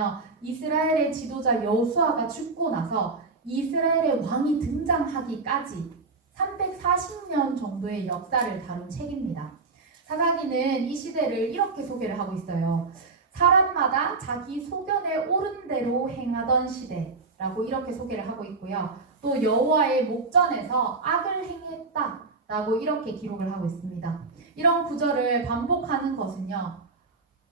보면요, 이스라엘의 지도자 여호수아가 죽고 나서 이스라엘의 왕이 등장하기까지 340년 정도의 역사를 다룬 책입니다. 사사기는 이 시대를 이렇게 소개를 하고 있어요. 사람마다 자기 소견에 옳은 대로 행하던 시대라고 이렇게 소개를 하고 있고요. 또 여호와의 목전에서 악을 행했다라고 이렇게 기록을 하고 있습니다. 이런 구절을 반복하는 것은요,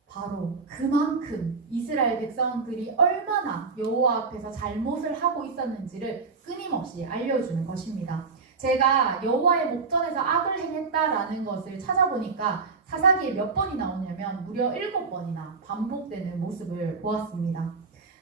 바로 그만큼 이스라엘 백성들이 얼마나 여호와 앞에서 잘못을 하고 있었는지를 끊임없이 알려주는 것입니다. 제가 여호와의 목전에서 악을 행했다라는 것을 찾아보니까 사사기에 몇 번이 나오냐면 무려 7번이나 반복되는 모습을 보았습니다.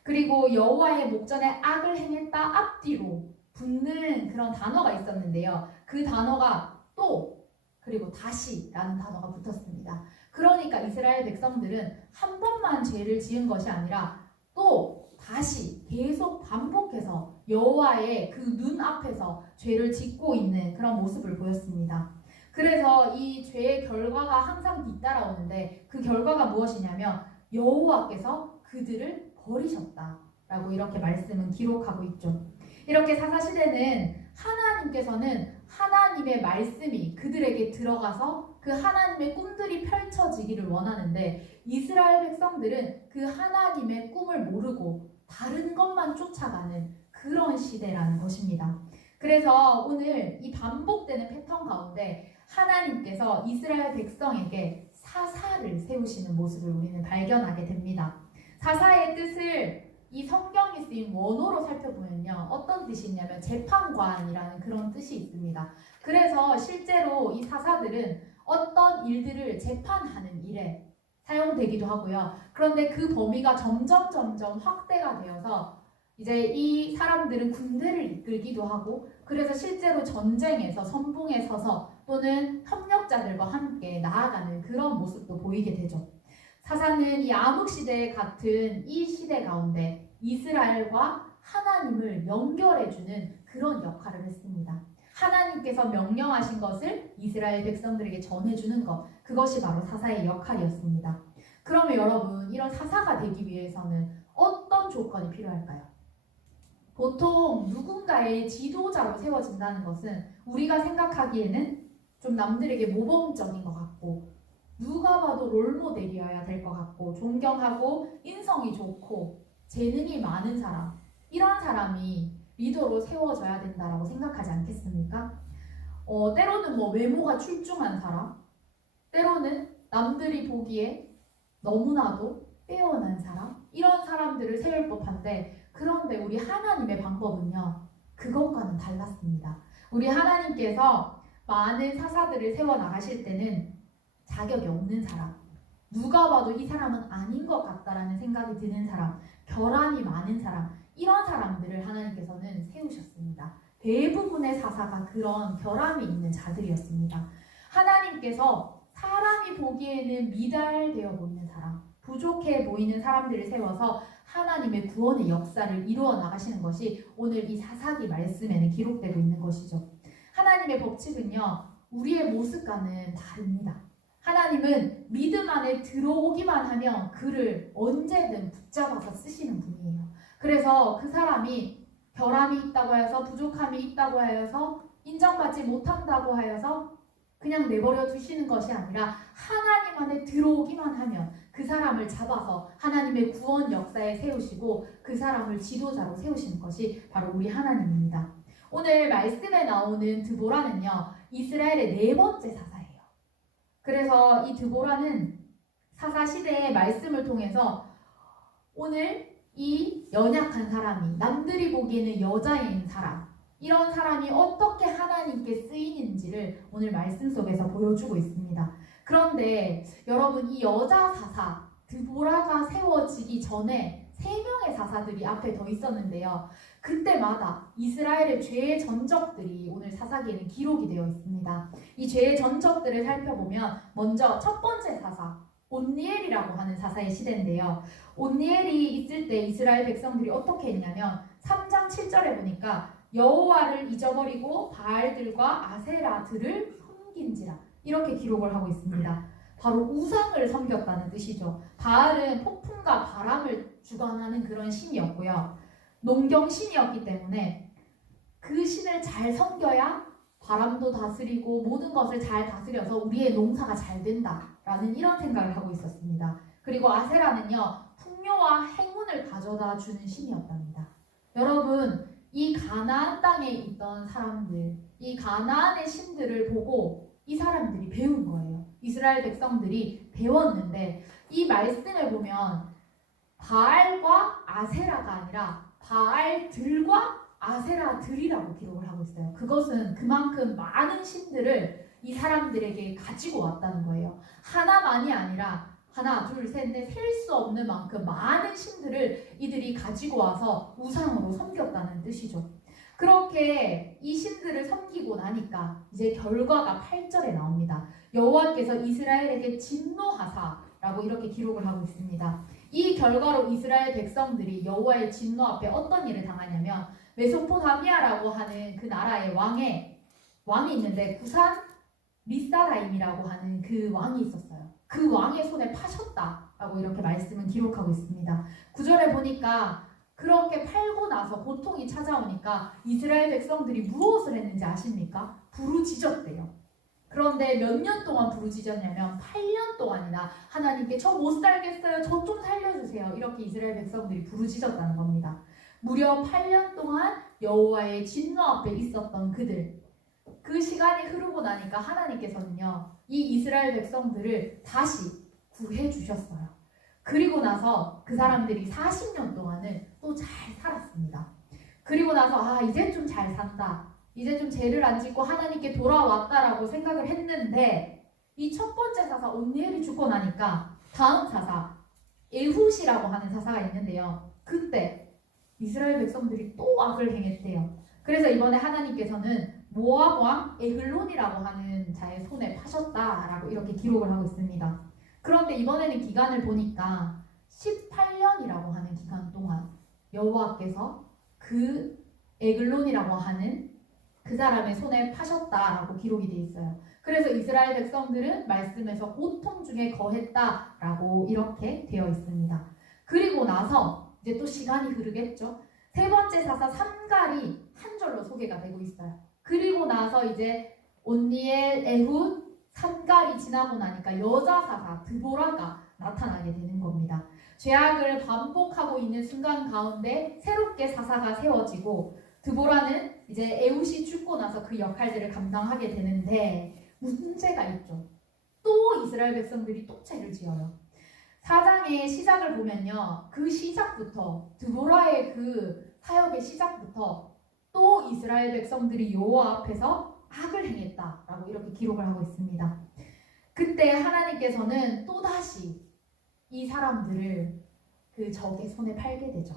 그리고 여호와의 목전에 악을 행했다 앞뒤로 붙는 그런 단어가 있었는데요. 그 단어가 또 그리고 다시라는 단어가 붙었습니다. 그러니까 이스라엘 백성들은 한 번만 죄를 지은 것이 아니라 또 다시 계속 반복해서 여호와의 그 눈앞에서 죄를 짓고 있는 그런 모습을 보였습니다. 그래서 이 죄의 결과가 항상 뒤따라오는데 그 결과가 무엇이냐면 여호와께서 그들을 버리셨다라고 이렇게 말씀은 기록하고 있죠. 이렇게 사사시대는 하나님께서는 하나님의 말씀이 그들에게 들어가서 그 하나님의 꿈들이 펼쳐지기를 원하는데 이스라엘 백성들은 그 하나님의 꿈을 모르고 다른 것만 쫓아가는 그런 시대라는 것입니다. 그래서 오늘 이 반복되는 패턴 가운데 하나님께서 이스라엘 백성에게 사사를 세우시는 모습을 우리는 발견하게 됩니다. 사사의 뜻을 이 성경에 쓰인 원어로 살펴보면요, 어떤 뜻이 있냐면 재판관이라는 그런 뜻이 있습니다. 그래서 실제로 이 사사들은 어떤 일들을 재판하는 일에 사용되기도 하고요. 그런데 그 범위가 점점 확대가 되어서 이제 이 사람들은 군대를 이끌기도 하고, 그래서 실제로 전쟁에서 선봉에 서서 또는 협력자들과 함께 나아가는 그런 모습도 보이게 되죠. 사사는 이 암흑시대 같은 이 시대 가운데 이스라엘과 하나님을 연결해주는 그런 역할을 했습니다. 하나님께서 명령하신 것을 이스라엘 백성들에게 전해주는 것, 그것이 바로 사사의 역할이었습니다. 그러면 여러분, 이런 사사가 되기 위해서는 어떤 조건이 필요할까요? 보통 누군가의 지도자로 세워진다는 것은 우리가 생각하기에는 좀 남들에게 모범적인 것 같고, 누가 봐도 롤모델이어야 될 것 같고, 존경하고 인성이 좋고 재능이 많은 사람, 이런 사람이 리더로 세워져야 된다라고 생각하지 않겠습니까? 때로는 외모가 출중한 사람, 때로는 남들이 보기에 너무나도 빼어난 사람, 이런 사람들을 세울 법한데, 그런데 우리 하나님의 방법은요, 그것과는 달랐습니다. 우리 하나님께서 많은 사사들을 세워나가실 때는 자격이 없는 사람, 누가 봐도 이 사람은 아닌 것 같다라는 생각이 드는 사람, 결함이 많은 사람, 이런 사람들을 하나님께서는 세우셨습니다. 대부분의 사사가 그런 결함이 있는 자들이었습니다. 하나님께서 사람이 보기에는 미달되어 보이는 사람, 부족해 보이는 사람들을 세워서 하나님의 구원의 역사를 이루어 나가시는 것이 오늘 이 사사기 말씀에는 기록되고 있는 것이죠. 하나님의 법칙은요, 우리의 모습과는 다릅니다. 하나님은 믿음 안에 들어오기만 하면 그를 언제든 붙잡아서 쓰시는 분이에요. 그래서 그 사람이 결함이 있다고 하여서, 부족함이 있다고 하여서, 인정받지 못한다고 하여서 그냥 내버려 두시는 것이 아니라 하나님 안에 들어오기만 하면 그 사람을 잡아서 하나님의 구원 역사에 세우시고 그 사람을 지도자로 세우시는 것이 바로 우리 하나님입니다. 오늘 말씀에 나오는 드보라는요, 이스라엘의 4번째 사사예요. 그래서 이 드보라는 사사 시대의 말씀을 통해서 오늘 이 연약한 사람이, 남들이 보기에는 여자인 사람, 이런 사람이 어떻게 하나님께 쓰이는지를 오늘 말씀 속에서 보여주고 있습니다. 그런데 여러분, 이 여자 사사 드보라가 세워지기 전에 3명의 사사들이 앞에 더 있었는데요. 그때마다 이스라엘의 죄의 전적들이 오늘 사사기에는 기록이 되어 있습니다. 이 죄의 전적들을 살펴보면 먼저 첫 번째 사사, 온니엘이라고 하는 사사의 시대인데요. 온니엘이 있을 때 이스라엘 백성들이 어떻게 했냐면 3장 7절에 보니까 여호와를 잊어버리고 바알들과 아세라들을 섬긴지라, 이렇게 기록을 하고 있습니다. 바로 우상을 섬겼다는 뜻이죠. 바알은 폭풍과 바람을 주관하는 그런 신이었고요. 농경신이었기 때문에 그 신을 잘 섬겨야 바람도 다스리고 모든 것을 잘 다스려서 우리의 농사가 잘 된다라는 이런 생각을 하고 있었습니다. 그리고 아세라는요, 풍요와 행운을 가져다 주는 신이었답니다. 여러분, 이 가나안 땅에 있던 사람들, 이 가나안의 신들을 보고 이 사람들이 배운 거예요. 이스라엘 백성들이 배웠는데 이 말씀을 보면 바알과 아세라가 아니라 바알들과 아세라들이라고 기록을 하고 있어요. 그것은 그만큼 많은 신들을 이 사람들에게 가지고 왔다는 거예요. 하나만이 아니라 하나, 둘, 셋, 넷 셀 수 없는 만큼 많은 신들을 이들이 가지고 와서 우상으로 섬겼다는 뜻이죠. 그렇게 이 신들을 섬기고 나니까 이제 결과가 8절에 나옵니다. 여호와께서 이스라엘에게 진노하사라고 이렇게 기록을 하고 있습니다. 이 결과로 이스라엘 백성들이 여호와의 진노 앞에 어떤 일을 당하냐면 메소포타미아라고 하는 그 나라의 왕이 있는데 구산 리사라임이라고 하는 그 왕이 있었어요. 그 왕의 손에 파셨다라고 이렇게 말씀은 기록하고 있습니다. 9절에 보니까 그렇게 팔고 나서 고통이 찾아오니까 이스라엘 백성들이 무엇을 했는지 아십니까? 부르짖었대요. 그런데 몇 년 동안 부르짖었냐면 8년 동안이나 하나님께 저 못 살겠어요. 저 좀 살려주세요. 이렇게 이스라엘 백성들이 부르짖었다는 겁니다. 무려 8년 동안 여호와의 진노 앞에 있었던 그들. 그 시간이 흐르고 나니까 하나님께서는요, 이 이스라엘 백성들을 다시 구해 주셨어요. 그리고 나서 그 사람들이 40년 동안은 또 잘 살았습니다. 그리고 나서 이제 좀 잘 산다. 이제 좀 죄를 안 짓고 하나님께 돌아왔다라고 생각을 했는데 이 첫 번째 사사 온니엘이 죽고 나니까 다음 사사 에훗이라고 하는 사사가 있는데요. 그때 이스라엘 백성들이 또 악을 행했대요. 그래서 이번에 하나님께서는 모압 왕 에글론이라고 하는 자의 손에 파셨다라고 이렇게 기록을 하고 있습니다. 그런데 이번에는 기간을 보니까 18년이라고 하는 기간 동안 여호와께서 그 에글론이라고 하는 그 사람의 손에 파셨다라고 기록이 되어 있어요. 그래서 이스라엘 백성들은 말씀에서 고통 중에 거했다라고 이렇게 되어 있습니다. 그리고 나서 이제 또 시간이 흐르겠죠. 세 번째 사사 삼갈이 한 절로 소개가 되고 있어요. 그리고 나서 이제 온니엘, 에훗, 삼갈이 지나고 나니까 여자 사사 드보라가 나타나게 되는 겁니다. 죄악을 반복하고 있는 순간 가운데 새롭게 사사가 세워지고 드보라는 이제 에훗이 죽고 나서 그 역할들을 감당하게 되는데 문제가 있죠. 또 이스라엘 백성들이 또 죄를 지어요. 4장의 시작을 보면요. 그 시작부터 드보라의 그 사역의 시작부터 또 이스라엘 백성들이 여호와 앞에서 악을 행했다라고 이렇게 기록을 하고 있습니다. 그때 하나님께서는 또다시 이 사람들을 그 적의 손에 팔게 되죠.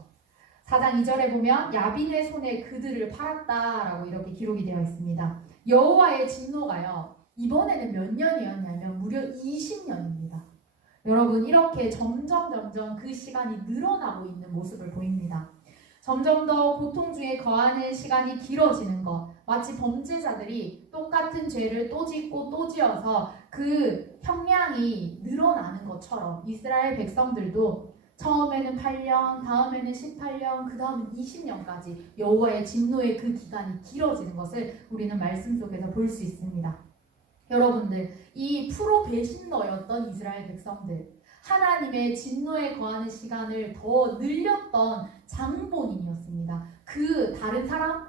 4장 2절에 보면 야빈의 손에 그들을 팔았다라고 이렇게 기록이 되어 있습니다. 여호와의 진노가요. 이번에는 몇 년이었냐면 무려 20년입니다. 여러분 이렇게 점점 그 시간이 늘어나고 있는 모습을 보입니다. 점점 더 고통 중에 거하는 시간이 길어지는 것, 마치 범죄자들이 똑같은 죄를 또 짓고 또 지어서 그 형량이 늘어나는 것처럼 이스라엘 백성들도 처음에는 8년, 다음에는 18년, 그 다음은 20년까지 여호와의 진노의 그 기간이 길어지는 것을 우리는 말씀 속에서 볼 수 있습니다. 여러분들, 이 프로 배신너였던 이스라엘 백성들, 하나님의 진노에 거하는 시간을 더 늘렸던 장본인이었습니다. 그 다른 사람,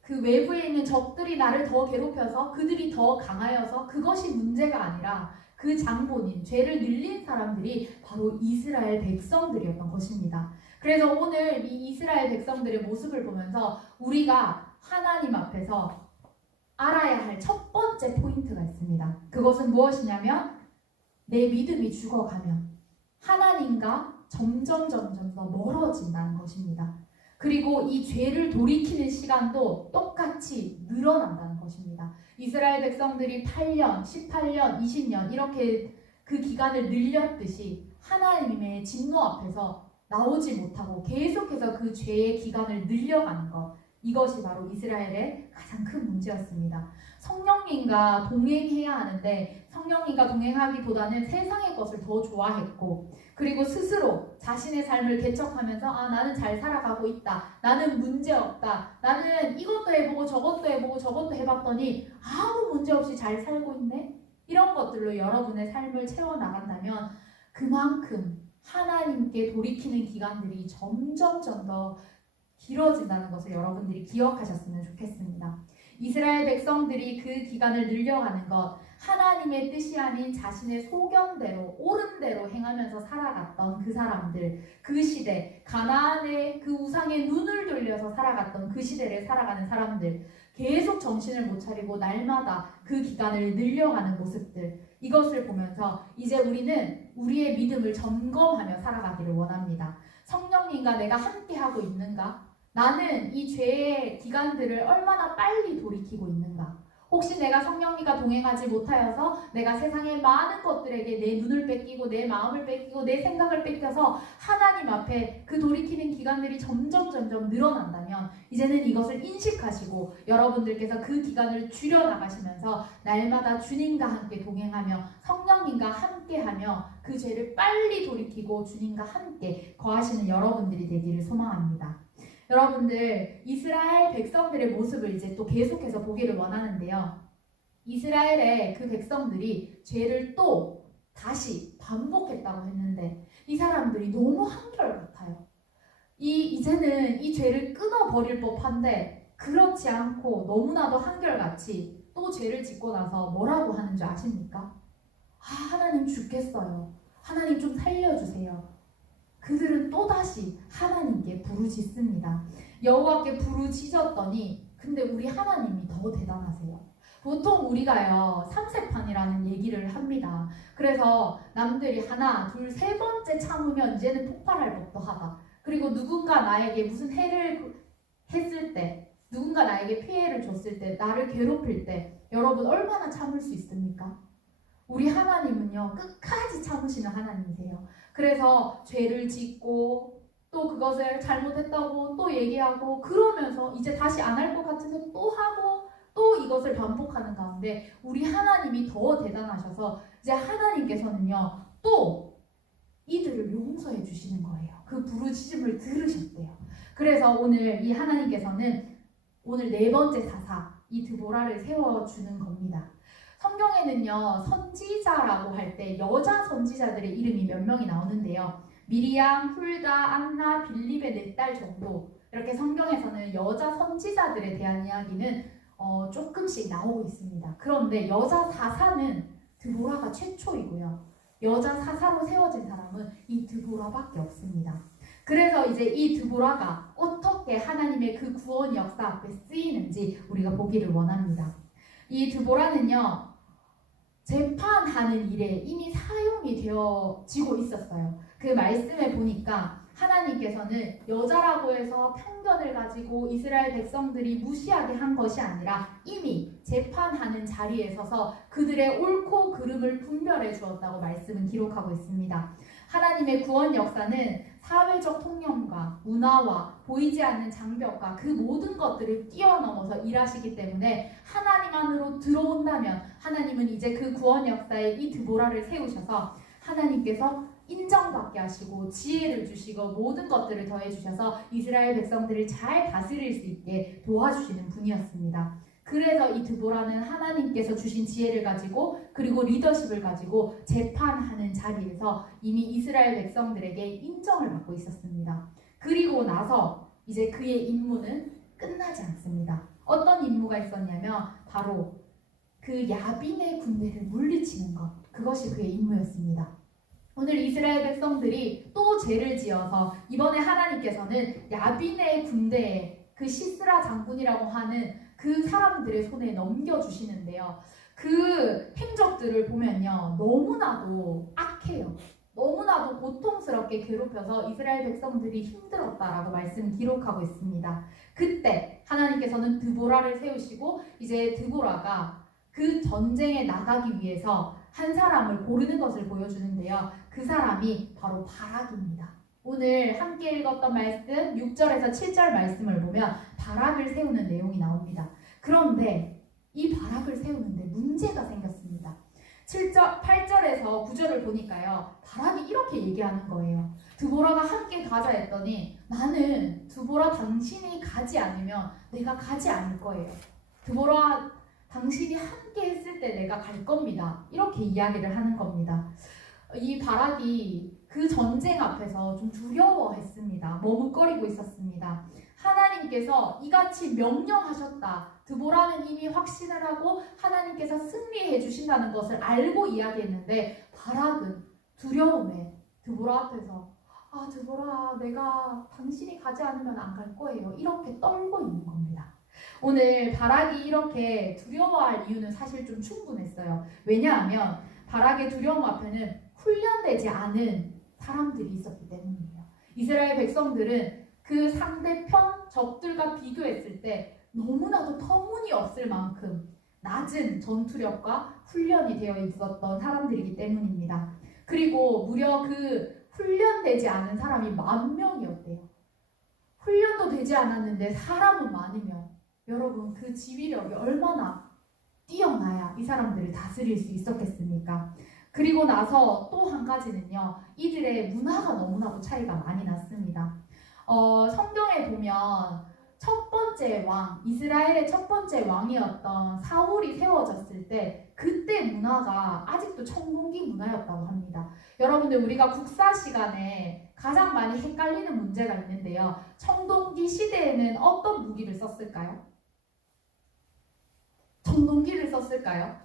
그 외부에 있는 적들이 나를 더 괴롭혀서 그들이 더 강하여서 그것이 문제가 아니라 그 장본인, 죄를 늘린 사람들이 바로 이스라엘 백성들이었던 것입니다. 그래서 오늘 이 이스라엘 백성들의 모습을 보면서 우리가 하나님 앞에서 알아야 할 첫 번째 포인트가 있습니다. 그것은 무엇이냐면 내 믿음이 죽어가면 하나님과 점점 더 멀어진다는 것입니다. 그리고 이 죄를 돌이키는 시간도 똑같이 늘어난다는 것입니다. 이스라엘 백성들이 8년, 18년, 20년 이렇게 그 기간을 늘렸듯이 하나님의 진노 앞에서 나오지 못하고 계속해서 그 죄의 기간을 늘려가는 것, 이것이 바로 이스라엘의 가장 큰 문제였습니다. 성령님과 동행해야 하는데 성령님과 동행하기보다는 세상의 것을 더 좋아했고, 그리고 스스로 자신의 삶을 개척하면서 나는 잘 살아가고 있다, 나는 문제없다, 나는 이것도 해보고 저것도 해보고 저것도 해봤더니 아무 문제없이 잘 살고 있네, 이런 것들로 여러분의 삶을 채워나간다면 그만큼 하나님께 돌이키는 기간들이 점점 더 길어진다는 것을 여러분들이 기억하셨으면 좋겠습니다. 이스라엘 백성들이 그 기간을 늘려가는 것, 하나님의 뜻이 아닌 자신의 소견대로 옳은 대로 행하면서 살아갔던 그 사람들, 그 시대, 가나안의 그 우상에 눈을 돌려서 살아갔던 그 시대를 살아가는 사람들, 계속 정신을 못 차리고 날마다 그 기간을 늘려가는 모습들, 이것을 보면서 이제 우리는 우리의 믿음을 점검하며 살아가기를 원합니다. 성령님과 내가 함께하고 있는가? 나는 이 죄의 기간들을 얼마나 빨리 돌이키고 있는가? 혹시 내가 성령님과 동행하지 못하여서 내가 세상의 많은 것들에게 내 눈을 뺏기고 내 마음을 뺏기고 내 생각을 뺏겨서 하나님 앞에 그 돌이키는 기간들이 점점 늘어난다면 이제는 이것을 인식하시고 여러분들께서 그 기간을 줄여나가시면서 날마다 주님과 함께 동행하며 성령님과 함께하며 그 죄를 빨리 돌이키고 주님과 함께 거하시는 여러분들이 되기를 소망합니다. 여러분들, 이스라엘 백성들의 모습을 이제 또 계속해서 보기를 원하는데요. 이스라엘의 그 백성들이 죄를 또 다시 반복했다고 했는데 이 사람들이 너무 한결같아요. 이제는 이 죄를 끊어버릴 법한데 그렇지 않고 너무나도 한결같이 또 죄를 짓고 나서 뭐라고 하는 줄 아십니까? 하나님 죽겠어요. 하나님 좀 살려주세요. 그들은 또다시 하나님께 부르짖습니다. 여호와께 부르짖었더니 근데 우리 하나님이 더 대단하세요. 보통 우리가요 삼세판이라는 얘기를 합니다. 그래서 남들이 하나, 둘, 세 번째 참으면 이제는 폭발할 법도 하다. 그리고 누군가 나에게 무슨 해를 했을 때, 누군가 나에게 피해를 줬을 때, 나를 괴롭힐 때 여러분 얼마나 참을 수 있습니까? 우리 하나님은요 끝까지 참으시는 하나님이세요. 그래서 죄를 짓고 또 그것을 잘못했다고 또 얘기하고 그러면서 이제 다시 안 할 것 같은데 또 하고 또 이것을 반복하는 가운데 우리 하나님이 더 대단하셔서 이제 하나님께서는요 또 이들을 용서해 주시는 거예요. 그 부르짖음을 들으셨대요. 그래서 오늘 이 하나님께서는 오늘 네 번째 사사 이 드보라를 세워주는 겁니다. 성경에는요 선지자라고 할 때 여자 선지자들의 이름이 몇 명이 나오는데요. 미리암, 훌다, 안나, 빌립의 4딸 정도, 이렇게 성경에서는 여자 선지자들에 대한 이야기는 조금씩 나오고 있습니다. 그런데 여자 사사는 드보라가 최초이고요. 여자 사사로 세워진 사람은 이 드보라밖에 없습니다. 그래서 이제 이 드보라가 어떻게 하나님의 그 구원 역사 앞에 쓰이는지 우리가 보기를 원합니다. 이 드보라는요 재판하는 일에 이미 사용이 되어지고 있었어요. 그 말씀에 보니까 하나님께서는 여자라고 해서 편견을 가지고 이스라엘 백성들이 무시하게 한 것이 아니라 이미 재판하는 자리에 서서 그들의 옳고 그름을 분별해 주었다고 말씀은 기록하고 있습니다. 하나님의 구원 역사는 사회적 통념과 문화와 보이지 않는 장벽과 그 모든 것들을 뛰어넘어서 일하시기 때문에 하나님 안으로 들어온다면 하나님은 이제 그 구원 역사에 이 드보라를 세우셔서 하나님께서 인정받게 하시고 지혜를 주시고 모든 것들을 더해 주셔서 이스라엘 백성들을 잘 다스릴 수 있게 도와주시는 분이었습니다. 그래서 이 드보라는 하나님께서 주신 지혜를 가지고 그리고 리더십을 가지고 재판하는 자리에서 이미 이스라엘 백성들에게 인정을 받고 있었습니다. 그리고 나서 이제 그의 임무는 끝나지 않습니다. 어떤 임무가 있었냐면 바로 그 야빈의 군대를 물리치는 것, 그것이 그의 임무였습니다. 오늘 이스라엘 백성들이 또 죄를 지어서 이번에 하나님께서는 야빈의 군대에 그 시스라 장군이라고 하는 그 사람들의 손에 넘겨주시는데요. 그 행적들을 보면요 너무나도 악해요. 너무나도 고통스럽게 괴롭혀서 이스라엘 백성들이 힘들었다라고 말씀 기록하고 있습니다. 그때 하나님께서는 드보라를 세우시고 이제 드보라가 그 전쟁에 나가기 위해서 한 사람을 고르는 것을 보여주는데요. 그 사람이 바로 바락입니다. 오늘 함께 읽었던 말씀 6절에서 7절 말씀을 보면 바락을 세우는 내용이 나옵니다. 그런데 이 바락을 세우는데 문제가 생겼습니다. 8절에서 9절을 보니까요. 바락이 이렇게 얘기하는 거예요. 드보라가 함께 가자 했더니 나는 드보라 당신이 가지 않으면 내가 가지 않을 거예요. 드보라 당신이 함께 했을 때 내가 갈 겁니다. 이렇게 이야기를 하는 겁니다. 이 바락이 그 전쟁 앞에서 좀 두려워했습니다. 머뭇거리고 있었습니다. 하나님께서 이같이 명령하셨다. 드보라는 이미 확신을 하고 하나님께서 승리해 주신다는 것을 알고 이야기했는데 바락은 두려움에 드보라 앞에서 드보라 내가 당신이 가지 않으면 안 갈 거예요. 이렇게 떨고 있는 겁니다. 오늘 바락이 이렇게 두려워할 이유는 사실 좀 충분했어요. 왜냐하면 바락의 두려움 앞에는 훈련되지 않은 사람들이 있었기 때문이에요. 이스라엘 백성들은 그 상대편 적들과 비교했을 때 너무나도 터무니없을 만큼 낮은 전투력과 훈련이 되어 있었던 사람들이기 때문입니다. 그리고 무려 그 훈련되지 않은 사람이 10,000명이었대요. 훈련도 되지 않았는데 사람은 많으면 여러분 그 지휘력이 얼마나 뛰어나야 이 사람들을 다스릴 수 있었겠습니까? 그리고 나서 또 한 가지는요. 이들의 문화가 너무나도 차이가 많이 났습니다. 성경에 보면 첫 번째 왕, 이스라엘의 첫 번째 왕이었던 사울이 세워졌을 때 그때 문화가 아직도 청동기 문화였다고 합니다. 여러분들 우리가 국사 시간에 가장 많이 헷갈리는 문제가 있는데요. 청동기 시대에는 어떤 무기를 썼을까요? 청동기를 썼을까요?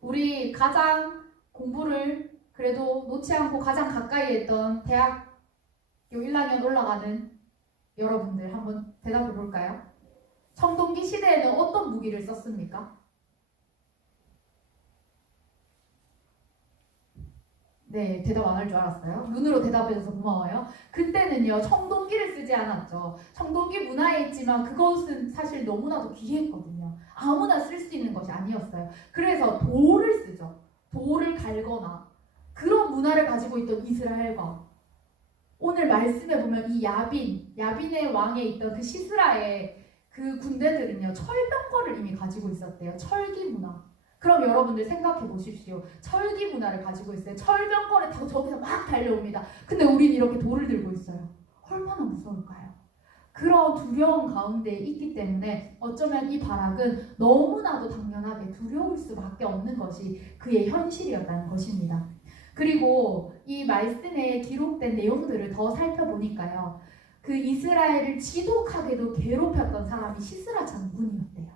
우리 가장 공부를 그래도 놓지 않고 가장 가까이 했던 대학교 1학년 올라가는 여러분들 한번 대답해 볼까요? 청동기 시대에는 어떤 무기를 썼습니까? 네, 대답 안 할 줄 알았어요. 눈으로 대답해줘서 고마워요. 그때는요, 청동기를 쓰지 않았죠. 청동기 문화에 있지만 그것은 사실 너무나도 귀했거든요. 아무나 쓸 수 있는 것이 아니었어요. 그래서 돌을 쓰죠. 돌을 갈거나 그런 문화를 가지고 있던 이스라엘과 오늘 말씀에 보면 이 야빈의 왕에 있던 그 시스라의 그 군대들은요, 철병거를 이미 가지고 있었대요. 철기 문화. 그럼 여러분들 생각해 보십시오. 철기 문화를 가지고 있어요. 철병거를 타고 저기서 막 달려옵니다. 근데 우린 이렇게 돌을 들고 있어요. 얼마나 무서울까요? 그런 두려움 가운데 있기 때문에 어쩌면 이 바락은 너무나도 당연하게 두려울 수밖에 없는 것이 그의 현실이었다는 것입니다. 그리고 이 말씀에 기록된 내용들을 더 살펴보니까요. 그 이스라엘을 지독하게도 괴롭혔던 사람이 시스라 장군이었대요.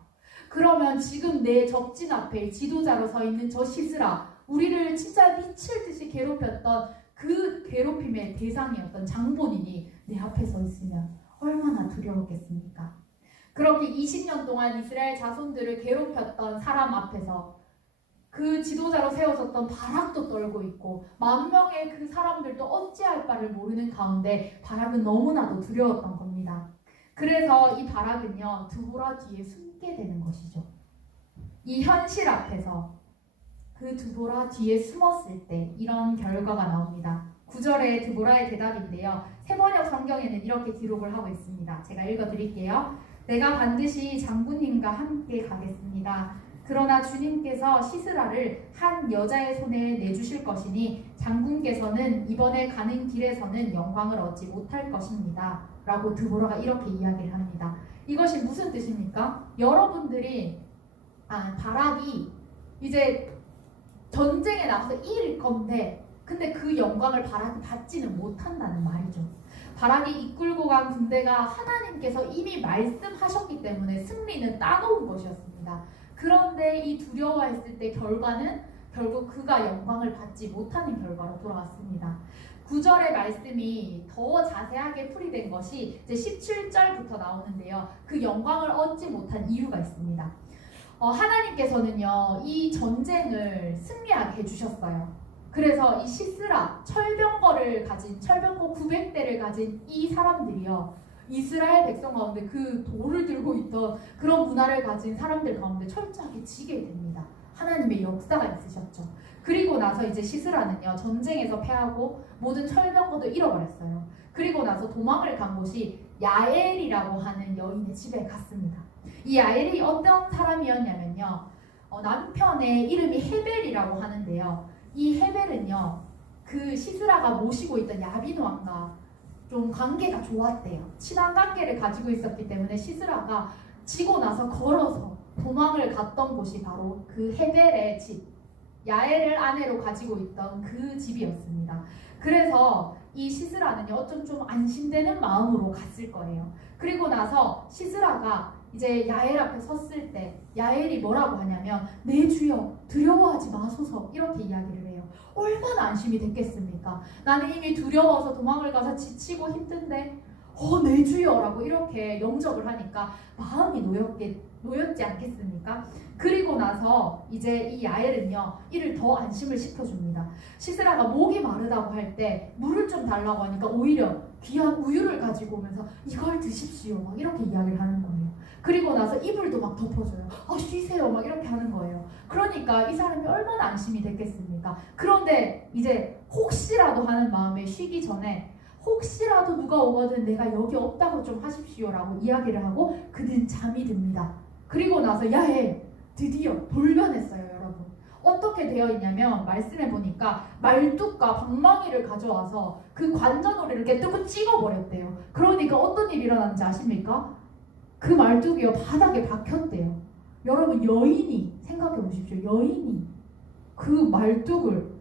그러면 지금 내 적진 앞에 지도자로 서 있는 저 시스라, 우리를 진짜 미칠 듯이 괴롭혔던 그 괴롭힘의 대상이었던 장본인이 내 앞에 서 있으면 얼마나 두려웠겠습니까? 그렇게 20년 동안 이스라엘 자손들을 괴롭혔던 사람 앞에서 그 지도자로 세워졌던 바락도 떨고 있고 10,000명의 그 사람들도 어찌할 바를 모르는 가운데 바락은 너무나도 두려웠던 겁니다. 그래서 이 바락은요, 드보라 뒤에 숨게 되는 것이죠. 이 현실 앞에서 그 드보라 뒤에 숨었을 때 이런 결과가 나옵니다. 9절에 드보라의 대답인데요. 세번역 성경에는 이렇게 기록을 하고 있습니다. 제가 읽어드릴게요. 내가 반드시 장군님과 함께 가겠습니다. 그러나 주님께서 시스라를 한 여자의 손에 내주실 것이니 장군께서는 이번에 가는 길에서는 영광을 얻지 못할 것입니다. 라고 드보라가 이렇게 이야기를 합니다. 이것이 무슨 뜻입니까? 여러분들이 바락이 이제 전쟁에 나가서 이길 건데 근데 그 영광을 바락이 받지는 못한다는 말이죠. 바락이 이끌고 간 군대가 하나님께서 이미 말씀하셨기 때문에 승리는 따놓은 것이었습니다. 그런데 이 두려워했을 때 결과는 결국 그가 영광을 받지 못하는 결과로 돌아왔습니다. 9절의 말씀이 더 자세하게 풀이된 것이 이제 17절부터 나오는데요. 그 영광을 얻지 못한 이유가 있습니다. 하나님께서는요, 이 전쟁을 승리하게 해주셨어요. 그래서 이 시스라, 철병거 900대를 가진 이 사람들이요, 이스라엘 백성 가운데 그 돌을 들고 있던 그런 문화를 가진 사람들 가운데 철저하게 지게 됩니다. 하나님의 역사가 있으셨죠. 그리고 나서 이제 시스라는요, 전쟁에서 패하고 모든 철병거도 잃어버렸어요. 그리고 나서 도망을 간 곳이 야엘이라고 하는 여인의 집에 갔습니다. 이 야엘이 어떤 사람이었냐면요. 남편의 이름이 헤벨이라고 하는데요. 이 헤벨은요. 그 시스라가 모시고 있던 야빈 왕과 좀 관계가 좋았대요. 친한 관계를 가지고 있었기 때문에 시스라가 지고 나서 걸어서 도망을 갔던 곳이 바로 그 헤벨의 집, 야엘을 아내로 가지고 있던 그 집이었습니다. 그래서 이 시스라는요, 어쩜 좀 안심되는 마음으로 갔을 거예요. 그리고 나서 시스라가 이제 야엘 앞에 섰을 때 야엘이 뭐라고 하냐면 내 주여 두려워하지 마소서 이렇게 이야기를 해요. 얼마나 안심이 됐겠습니까? 나는 이미 두려워서 도망을 가서 지치고 힘든데 내 주여라고 이렇게 영접을 하니까 마음이 놓였지 않겠습니까? 그리고 나서 이제 이 야엘은요 이를 더 안심을 시켜줍니다. 시스라가 목이 마르다고 할 때 물을 좀 달라고 하니까 오히려 귀한 우유를 가지고 오면서 이걸 드십시오 막 이렇게 이야기를 하는 거예요. 그리고 나서 이불도 막 덮어줘요. 쉬세요 막 이렇게 하는 거예요. 그러니까 이 사람이 얼마나 안심이 됐겠습니까? 그런데 이제 혹시라도 하는 마음에 쉬기 전에 혹시라도 누가 오거든 내가 여기 없다고 좀 하십시오라고 이야기를 하고 그는 잠이 듭니다. 그리고 나서 야엘 드디어 돌변했어요. 여러분 어떻게 되어 있냐면 말씀해 보니까 말뚝과 방망이를 가져와서 그 관자놀이를 이렇게 뜯고 찍어버렸대요. 그러니까 어떤 일이 일어났는지 아십니까? 그 말뚝이요 바닥에 박혔대요. 여러분 여인이 생각해 보십시오. 여인이 그 말뚝을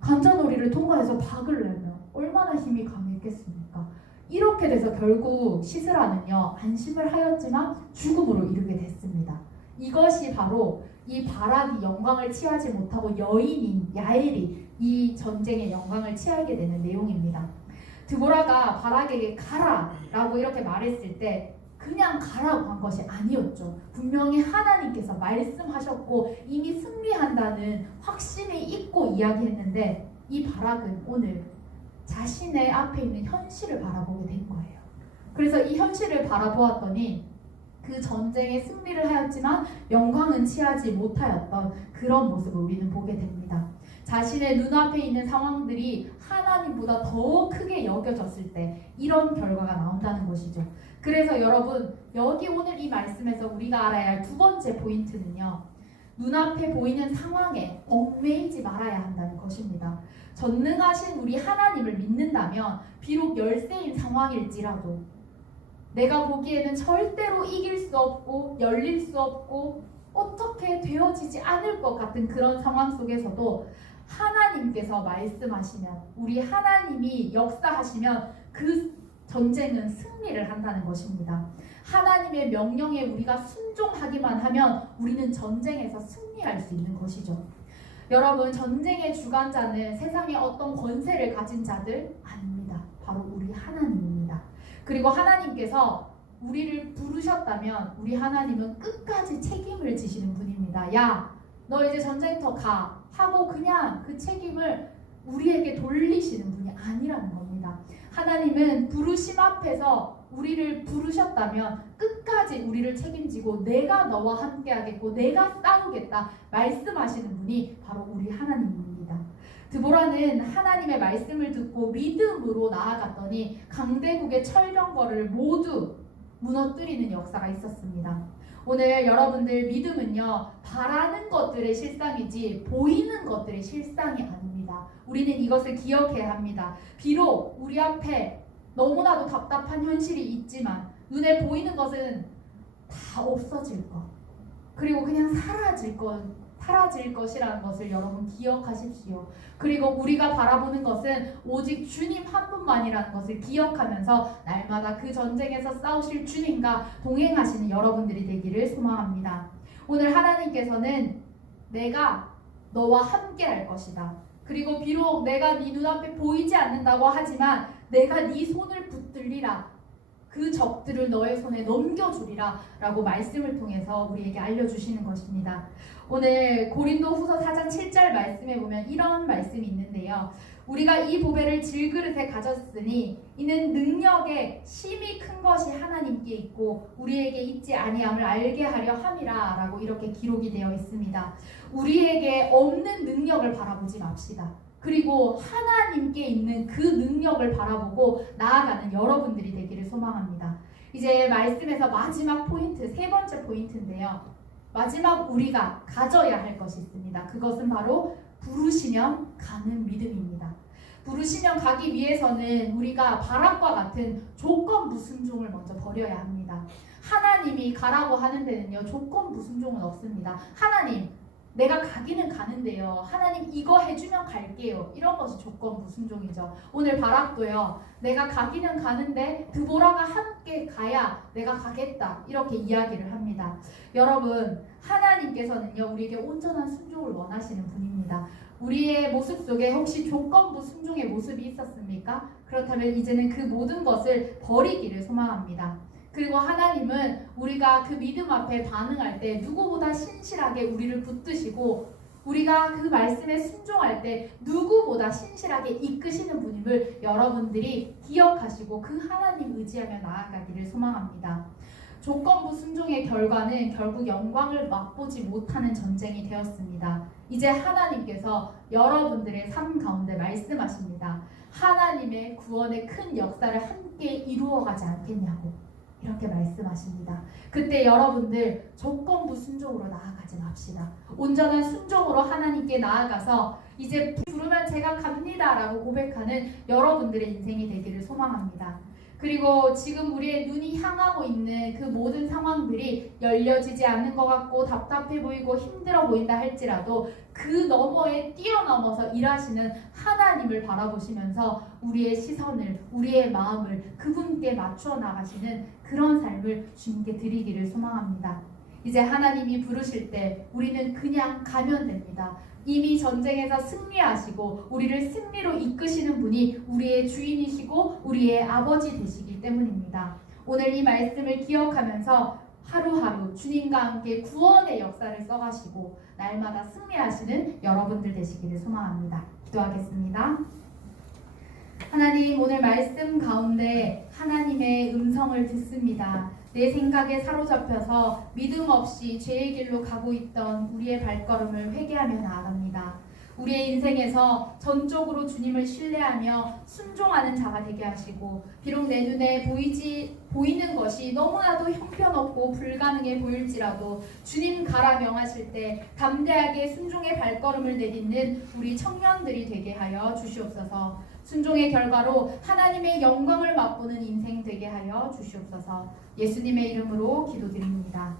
관자놀이를 통과해서 박으려면 얼마나 힘이 강했겠습니까? 이렇게 돼서 결국 시스라는요 안심을 하였지만 죽음으로 이르게 됐습니다. 이것이 바로 이 바락이 영광을 취하지 못하고 여인인 야엘이 이 전쟁의 영광을 취하게 되는 내용입니다. 드보라가 바락에게 가라라고 이렇게 말했을 때 그냥 가라고 한 것이 아니었죠. 분명히 하나님께서 말씀하셨고 이미 승리한다는 확신이 있고 이야기했는데 이 바락은 오늘 자신의 앞에 있는 현실을 바라보게 된 거예요. 그래서 이 현실을 바라보았더니 그 전쟁에 승리를 하였지만 영광은 취하지 못하였던 그런 모습을 우리는 보게 됩니다. 자신의 눈앞에 있는 상황들이 하나님보다 더 크게 여겨졌을 때 이런 결과가 나온다는 것이죠. 그래서 여러분 여기 오늘 이 말씀에서 우리가 알아야 할 두 번째 포인트는요. 눈앞에 보이는 상황에 얽매이지 말아야 한다는 것입니다. 전능하신 우리 하나님을 믿는다면 비록 열세인 상황일지라도 내가 보기에는 절대로 이길 수 없고 열릴 수 없고 어떻게 되어지지 않을 것 같은 그런 상황 속에서도 하나님께서 말씀하시면 우리 하나님이 역사하시면 그 전쟁은 승리를 한다는 것입니다. 하나님의 명령에 우리가 순종하기만 하면 우리는 전쟁에서 승리할 수 있는 것이죠. 여러분 전쟁의 주관자는 세상의 어떤 권세를 가진 자들 아닙니다. 바로 우리 하나님입니다. 그리고 하나님께서 우리를 부르셨다면 우리 하나님은 끝까지 책임을 지시는 분입니다. 야, 너 이제 전쟁터 가 하고 그냥 그 책임을 우리에게 돌리시는 분이 아니라는 겁니다. 하나님은 부르심 앞에서 우리를 부르셨다면 끝까지 우리를 책임지고 내가 너와 함께 하겠고 내가 싸우겠다 말씀하시는 분이 바로 우리 하나님입니다. 드보라는 하나님의 말씀을 듣고 믿음으로 나아갔더니 강대국의 철병거를 모두 무너뜨리는 역사가 있었습니다. 오늘 여러분들 믿음은요 바라는 것들의 실상이지 보이는 것들의 실상이 아닙니다. 우리는 이것을 기억해야 합니다. 비록 우리 앞에 너무나도 답답한 현실이 있지만 눈에 보이는 것은 다 없어질 것 그리고 그냥 사라질 것이라는 것을 여러분 기억하십시오. 그리고 우리가 바라보는 것은 오직 주님 한 분만이라는 것을 기억하면서 날마다 그 전쟁에서 싸우실 주님과 동행하시는 여러분들이 되기를 소망합니다. 오늘 하나님께서는 내가 너와 함께 할 것이다. 그리고 비록 내가 네 눈앞에 보이지 않는다고 하지만 내가 네 손을 붙들리라. 그 적들을 너의 손에 넘겨주리라 라고 말씀을 통해서 우리에게 알려주시는 것입니다. 오늘 고린도후서 4장 7절 말씀에 보면 이런 말씀이 있는데요. 우리가 이 보배를 질그릇에 가졌으니 이는 능력에 심히 큰 것이 하나님께 있고 우리에게 있지 아니함을 알게 하려 함이라 라고 이렇게 기록이 되어 있습니다. 우리에게 없는 능력을 바라보지 맙시다. 그리고 하나님께 있는 그 능력을 바라보고 나아가는 여러분들이 되기를 소망합니다. 이제 말씀에서 마지막 포인트, 세 번째 포인트인데요. 마지막 우리가 가져야 할 것이 있습니다. 그것은 바로 부르시면 가는 믿음입니다. 부르시면 가기 위해서는 우리가 바락과 같은 조건부 순종을 먼저 버려야 합니다. 하나님이 가라고 하는 데는요, 조건부 순종은 없습니다. 하나님, 내가 가기는 가는데요, 하나님 이거 해주면 갈게요. 이런 것이 조건부 순종이죠. 오늘 바락도요, 내가 가기는 가는데 드보라가 함께 가야 내가 가겠다, 이렇게 이야기를 합니다. 여러분, 하나님께서는요, 우리에게 온전한 순종을 원하시는 분입니다. 우리의 모습 속에 혹시 조건부 순종의 모습이 있었습니까? 그렇다면 이제는 그 모든 것을 버리기를 소망합니다. 그리고 하나님은 우리가 그 믿음 앞에 반응할 때 누구보다 신실하게 우리를 붙드시고, 우리가 그 말씀에 순종할 때 누구보다 신실하게 이끄시는 분임을 여러분들이 기억하시고 그 하나님 의지하며 나아가기를 소망합니다. 조건부 순종의 결과는 결국 영광을 맛보지 못하는 전쟁이 되었습니다. 이제 하나님께서 여러분들의 삶 가운데 말씀하십니다. 하나님의 구원의 큰 역사를 함께 이루어가지 않겠냐고 이렇게 말씀하십니다. 그때 여러분들 조건부 순종으로 나아가지 맙시다. 온전한 순종으로 하나님께 나아가서 이제 부르면 제가 갑니다 라고 고백하는 여러분들의 인생이 되기를 소망합니다. 그리고 지금 우리의 눈이 향하고 있는 그 모든 상황들이 열려지지 않는 것 같고 답답해 보이고 힘들어 보인다 할지라도 그 너머에 뛰어넘어서 일하시는 하나님을 바라보시면서 우리의 시선을, 우리의 마음을 그분께 맞추어 나가시는 그런 삶을 주님께 드리기를 소망합니다. 이제 하나님이 부르실 때 우리는 그냥 가면 됩니다. 이미 전쟁에서 승리하시고 우리를 승리로 이끄시는 분이 우리의 주인이시고 우리의 아버지 되시기 때문입니다. 오늘 이 말씀을 기억하면서 하루하루 주님과 함께 구원의 역사를 써가시고 날마다 승리하시는 여러분들 되시기를 소망합니다. 기도하겠습니다. 하나님, 오늘 말씀 가운데 하나님의 음성을 듣습니다. 내 생각에 사로잡혀서 믿음 없이 죄의 길로 가고 있던 우리의 발걸음을 회개하며 나아갑니다. 우리의 인생에서 전적으로 주님을 신뢰하며 순종하는 자가 되게 하시고, 비록 내 눈에 보이는 것이 너무나도 형편없고 불가능해 보일지라도 주님 가라 명하실 때 담대하게 순종의 발걸음을 내딛는 우리 청년들이 되게 하여 주시옵소서. 순종의 결과로 하나님의 영광을 맛보는 인생 되게 하여 주시옵소서. 예수님의 이름으로 기도드립니다.